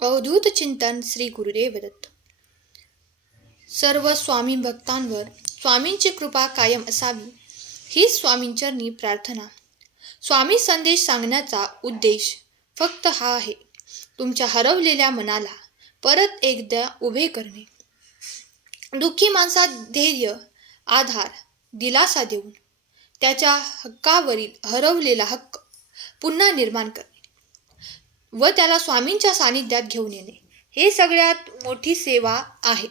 अवधूत चिंतन श्री गुरुदेव दत्त. सर्व स्वामी भक्तांवर स्वामींची कृपा कायम असावी ही स्वामींचरणी प्रार्थना. स्वामी संदेश सांगण्याचा उद्देश फक्त हा आहे, तुमच्या हरवलेल्या मनाला परत एकदा उभे करणे. दुःखी माणसात धैर्य, आधार, दिलासा देऊन त्याच्या हक्कावरील हरवलेला हक्क पुन्हा निर्माण करणे व त्याला स्वामींच्या सानिध्यात घेऊन येणे, हे सगळ्यात मोठी सेवा आहे.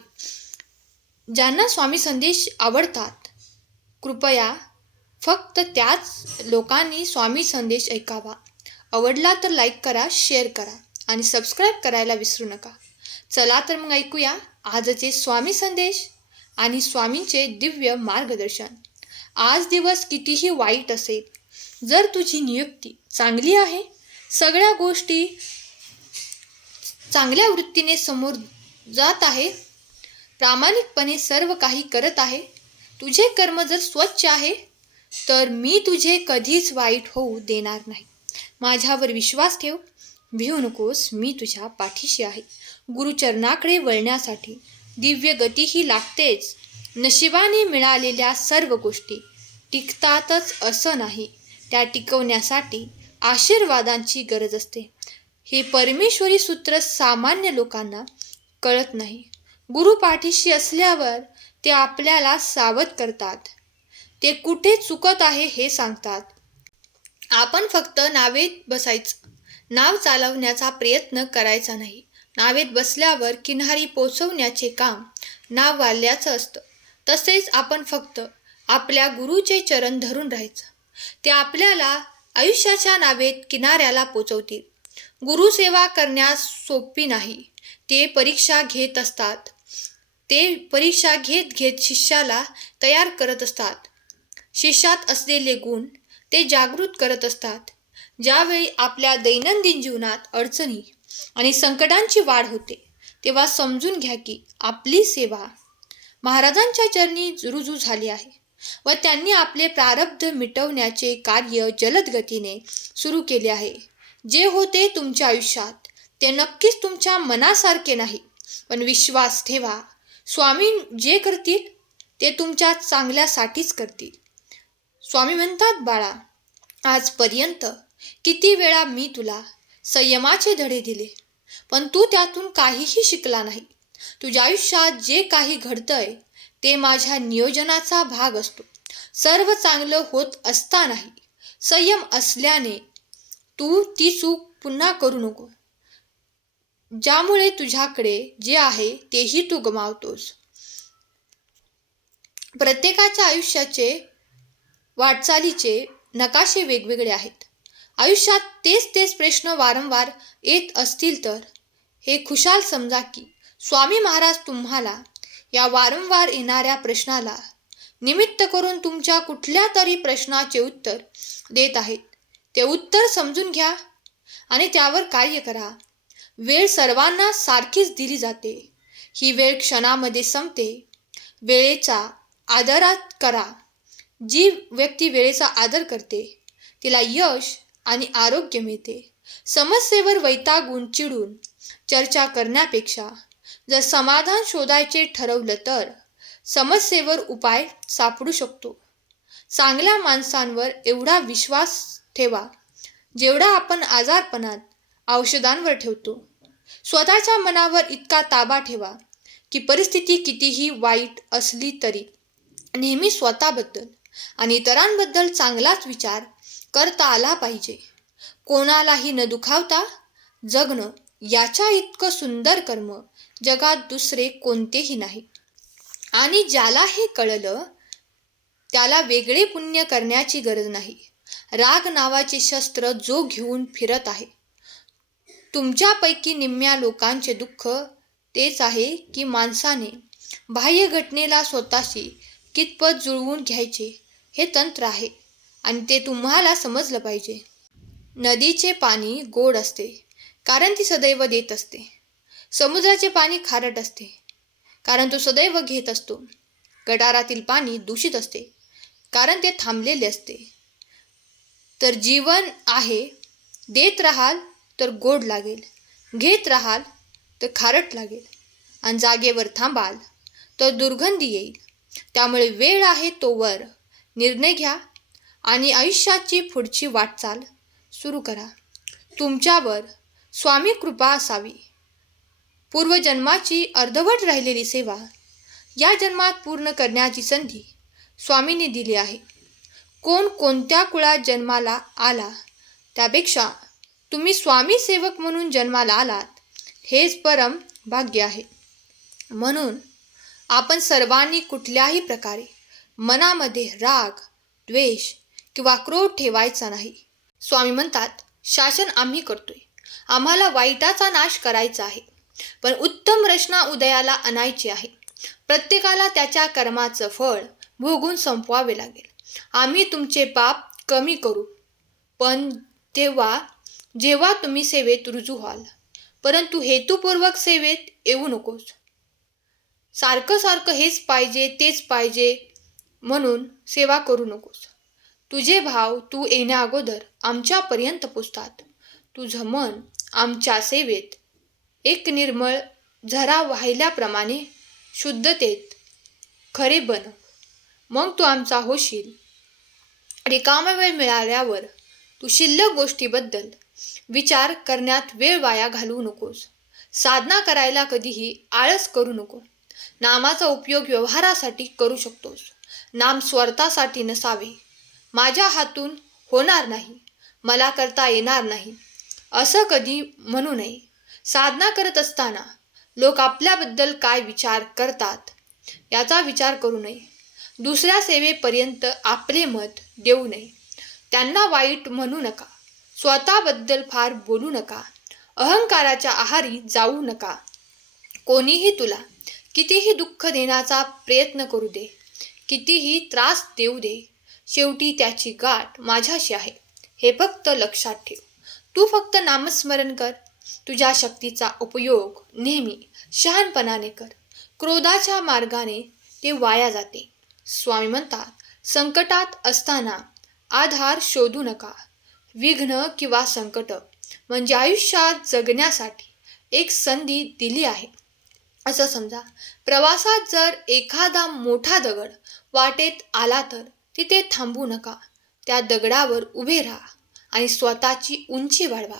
ज्यांना स्वामी संदेश आवडतात, कृपया फक्त त्याच लोकांनी स्वामी संदेश ऐकावा. आवडला तर लाईक करा, शेअर करा आणि सबस्क्राईब करायला विसरू नका. चला तर मग ऐकूया आजचे स्वामी संदेश आणि स्वामींचे दिव्य मार्गदर्शन. आज दिवस कितीही वाईट असेल, जर तुझी नियुक्ती चांगली आहे, सगळ्या गोष्टी चांगल्या वृत्तीने समोर जात आहे, प्रामाणिकपणे सर्व काही करत आहे, तुझे कर्म जर स्वच्छ आहे, तर मी तुझे कधीच वाईट होऊ देणार नाही. माझ्यावर विश्वास ठेव, भिवू नकोस, मी तुझ्या पाठीशी आहे. गुरुचरणाकडे वळण्यासाठी दिव्य गतीही लागतेच. नशिबाने मिळालेल्या सर्व गोष्टी टिकतातच असं नाही, त्या टिकवण्यासाठी आशीर्वादांची गरज असते. हे परमेश्वरी सूत्र सामान्य लोकांना कळत नाही. गुरु पाठीशी असल्यावर ते आपल्याला सावध करतात, ते कुठे चुकत आहे हे सांगतात. आपण फक्त नावेत बसायचं, नाव चालवण्याचा प्रयत्न करायचा नाही. नावेत बसल्यावर किनारी पोचवण्याचे काम नाववाल्याचं असतं. तसेच आपण फक्त आपल्या गुरुचे चरण धरून राहायचं, ते आपल्याला आयुष्याच्या नावेत किनाऱ्याला पोचवतील. गुरुसेवा करण्यास सोपी नाही. ते परीक्षा घेत असतात. ते परीक्षा घेत घेत शिष्याला तयार करत असतात. शिष्यात असलेले गुण ते जागृत करत असतात. ज्यावेळी आपल्या दैनंदिन जीवनात अडचणी आणि संकटांची वाढ होते, तेव्हा समजून घ्या की आपली सेवा महाराजांच्या चरणी रुजू झाली आहे व त्यांनी आपले प्रारब्ध मिटवण्याचे कार्य जलद गतीने सुरू केले आहे. जे होते तुमच्या आयुष्यात ते नक्कीच तुमच्या मनासारखे नाही, पण विश्वास ठेवा, स्वामी जे करतील ते तुमच्या चांगल्यासाठीच करतील. स्वामी म्हणतात, बाळा, आजपर्यंत किती वेळा मी तुला संयमाचे धडे दिले, पण तू त्यातून काहीही शिकला नाही. तुझ्या आयुष्यात जे काही घडतंय ते माझ्या नियोजनाचा भाग असतो. सर्व चांगलं होत असतानाही संयम असल्याने तू ती चूक पुन्हा करू नको, ज्यामुळे तुझ्याकडे जे आहे तेही तू गमावतोस. प्रत्येकाच्या आयुष्याचे वाटचालीचे नकाशे वेगवेगळे आहेत. आयुष्यात तेच तेच प्रश्न वारंवार येत असतील तर हे खुशाल समजा की स्वामी महाराज तुम्हाला या वारंवार येणाऱ्या प्रश्नाला निमित्त करून तुमच्या कुठल्या तरी प्रश्नाचे उत्तर देत आहेत. ते उत्तर समजून घ्या आणि त्यावर कार्य करा. वेळ सर्वांना सारखीच दिली जाते. ही वेळ क्षणामध्ये संपते. वेळेचा आदरात करा. जी व्यक्ती वेळेचा आदर करते तिला यश आणि आरोग्य मिळते. समस्येवर वैतागून चिडून चर्चा करण्यापेक्षा जर समाधान शोधायचे ठरवलं तर समस्येवर उपाय सापडू शकतो. चांगल्या माणसांवर एवढा विश्वास ठेवा जेवढा आपण आजारपणात औषधांवर ठेवतो. स्वतःच्या मनावर इतका ताबा ठेवा की परिस्थिती कितीही वाईट असली तरी नेहमी स्वतःबद्दल आणि इतरांबद्दल चांगलाच विचार करता आला पाहिजे. कोणालाही न दुखावता जगणं याच्या इतकं सुंदर कर्म जगात दुसरे कोणतेही नाही. आणि ज्याला हे कळलं त्याला वेगळे पुण्य करण्याची गरज नाही. राग नावाचे शस्त्र जो घेऊन फिरत आहे, तुमच्यापैकी निम्म्या लोकांचे दुःख तेच आहे की माणसाने बाह्य घटनेला स्वतःशी कितपत जुळवून घ्यायचे हे तंत्र आहे आणि ते तुम्हाला समजलं पाहिजे. नदीचे पाणी गोड असते कारण ती सदैव देत असते. समुद्राचे पाणी खारट असते कारण तो सदैव घेत असतो. गटारातील पाणी दूषित असते कारण ते थांबलेले असते. तर जीवन आहे, देत राहाल तर गोड लागेल, घेत राहाल तर खारट लागेल आणि जागेवर थांबाल तर दुर्गंधी येईल. त्यामुळे वेळ आहे तोवर निर्णय घ्या आणि आयुष्याची पुढची वाटचाल सुरू करा. तुमच्यावर स्वामी कृपा असावी. पूर्वजन्माची अर्धवट राहिलेली सेवा या जन्मात पूर्ण करण्याची संधी स्वामींनी दिली आहे. कोण कोणत्या कुळात जन्माला आला त्यापेक्षा तुम्ही स्वामी सेवक म्हणून जन्माला आलात हेच परम भाग्य आहे. म्हणून आपण सर्वांनी कुठल्याही प्रकारे मनामध्ये राग, द्वेष किंवा क्रोध ठेवायचा नाही. स्वामी म्हणतात, शासन आम्ही करतोय, आम्हाला वाईटाचा नाश करायचा आहे, पण उत्तम रचना उदयाला आणायची आहे. प्रत्येकाला त्याच्या कर्माचं फळ भोगून संपवावे लागेल. आम्ही तुमचे पाप कमी करू, पण जेव्हा तुम्ही सेवेत रुजू व्हाल. परंतु हेतुपूर्वक सेवेत येऊ नकोस. सारखं सारखं हेच पाहिजे तेच पाहिजे म्हणून सेवा करू नकोस. तुझे भाव तू येण्या अगोदर आमच्यापर्यंत पोचतात. तुझं मन आमच्या सेवेत एक निर्मळ झरा वाहिल्याप्रमाणे शुद्धतेत खरे बनव. मग तू आमचा होशील. रिकामा वेळ मिळाल्यावर तू शिल्लक गोष्टीबद्दल विचार करण्यात वेळ वाया घालवू नकोस. साधना करायला कधीही आळस करू नको. नामाचा उपयोग व्यवहारासाठी करू शकतोस. नाम स्वार्थासाठी नसावे. माझ्या हातून होणार नाही, मला करता येणार नाही असं कधी म्हणू नये. साधना करत असताना लोक आपल्याबद्दल काय विचार करतात याचा विचार करू नये. दुसऱ्या सेवेपर्यंत आपले मत देऊ नये. त्यांना वाईट म्हणू नका. स्वतःबद्दल फार बोलू नका. अहंकाराच्या आहारी जाऊ नका. कोणीही तुला कितीही दुःख देण्याचा प्रयत्न करू दे, कितीही त्रास देऊ दे, शेवटी त्याची गाठ माझ्याशी आहे हे फक्त लक्षात ठेव. तू फक्त नामस्मरण कर. तुझ्या शक्तीचा उपयोग नेहमी शहाणपणाने कर. क्रोधाच्या मार्गाने ते वाया जाते. स्वामी म्हणतात, संकटात असताना आधार शोधू नका. विघ्न किंवा संकट म्हणजे आयुष्यात जगण्यासाठी एक संधी दिली आहे असं समजा. प्रवासात जर एखादा मोठा दगड वाटेत आला तर तिथे थांबू नका. त्या दगडावर उभे राहा आणि स्वतःची उंची वाढवा.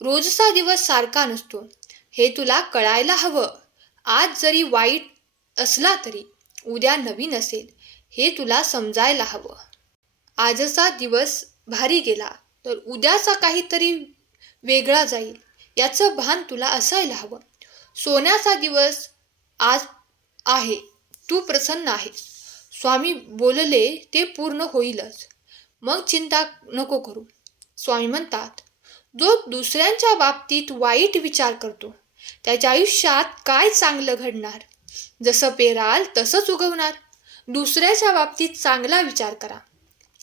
रोजचा दिवस सारखा नसतो हे तुला कळायला हवं. आज जरी वाईट असला तरी उद्या नवीन असेल हे तुला समजायला हवं. आजचा दिवस भारी गेला तर उद्याचा काहीतरी वेगळा जाईल याचं भान तुला असायला हवं. सोन्याचा दिवस आज आहे, तू प्रसन्न आहेस. स्वामी बोलले ते पूर्ण होईलच, मग चिंता नको करू. स्वामी म्हणतात, जो दुसऱ्यांच्या बाबतीत वाईट विचार करतो त्याच्या आयुष्यात काय चांगलं घडणार? जसं पेराल तसंच उगवणार. दुसऱ्याच्या बाबतीत चांगला विचार करा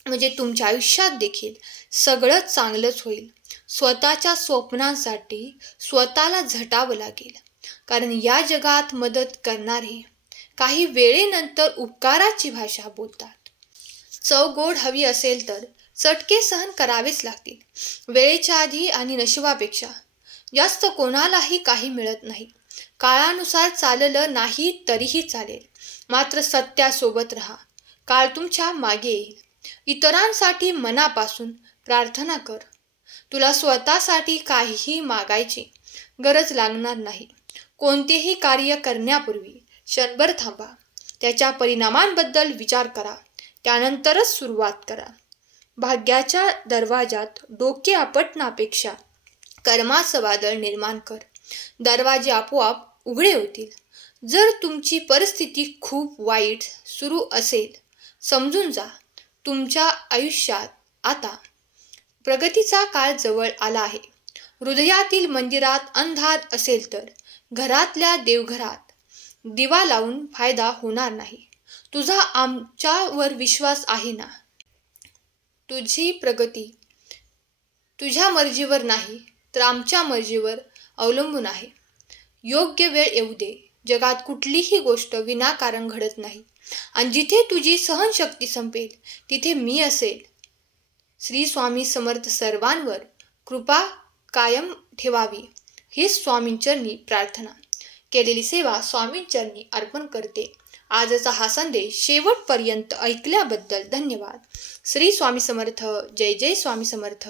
म्हणजे तुमच्या आयुष्यात देखील सगळं चांगलंच होईल. स्वतःच्या स्वप्नांसाठी स्वतःला झटावं लागेल, कारण या जगात मदत करणारे काही वेळेनंतर उपकाराची भाषा बोलतात. चव गोड हवी असेल तर चटके सहन करावेच लागतील. वेळेच्या आधी आणि नशिबापेक्षा जास्त कोणालाही काही मिळत नाही. काळानुसार चाललं नाही तरीही चालेल, मात्र सत्यासोबत राहा. काळ तुमच्या मागे येईल. इतरांसाठी मनापासून प्रार्थना कर. तुला स्वतःसाठी काहीही मागायची गरज लागणार नाही. कोणतेही कार्य करण्यापूर्वी क्षणभर थांबा. त्याच्या परिणामांबद्दल विचार करा, त्यानंतरच सुरुवात करा. भाग्याच्या दरवाजात डोके आपटण्यापेक्षा कर्माचं वादळ निर्माण कर. दरवाजे आपोआप उघडे होतील. जर तुमची परिस्थिती खूप वाईट सुरू असेल, समजून जा तुमच्या आयुष्यात आता प्रगतीचा काळ जवळ आला आहे. हृदयातील मंदिरात अंधार असेल तर घरातल्या देवघरात दिवा लावून फायदा होणार नाही. तुझा आमच्यावर विश्वास आहे ना? तुझी प्रगती तुझ्या मर्जीवर नाही तर आमच्या मर्जीवर अवलंबून आहे. योग्य वेळ येऊ दे. जगात कुठलीही गोष्ट विनाकारण घडत नाही आणि जिथे तुझी सहनशक्ती संपेल तिथे मी असेल. श्री स्वामी समर्थ सर्वांवर कृपा कायम ठेवावी हीच स्वामींचरणी प्रार्थना. केलेली सेवा स्वामींचरणी अर्पण करते. आजचा हा संदेश शेवटपर्यंत ऐकल्याबद्दल धन्यवाद. श्री स्वामी समर्थ. जय जय स्वामी समर्थ.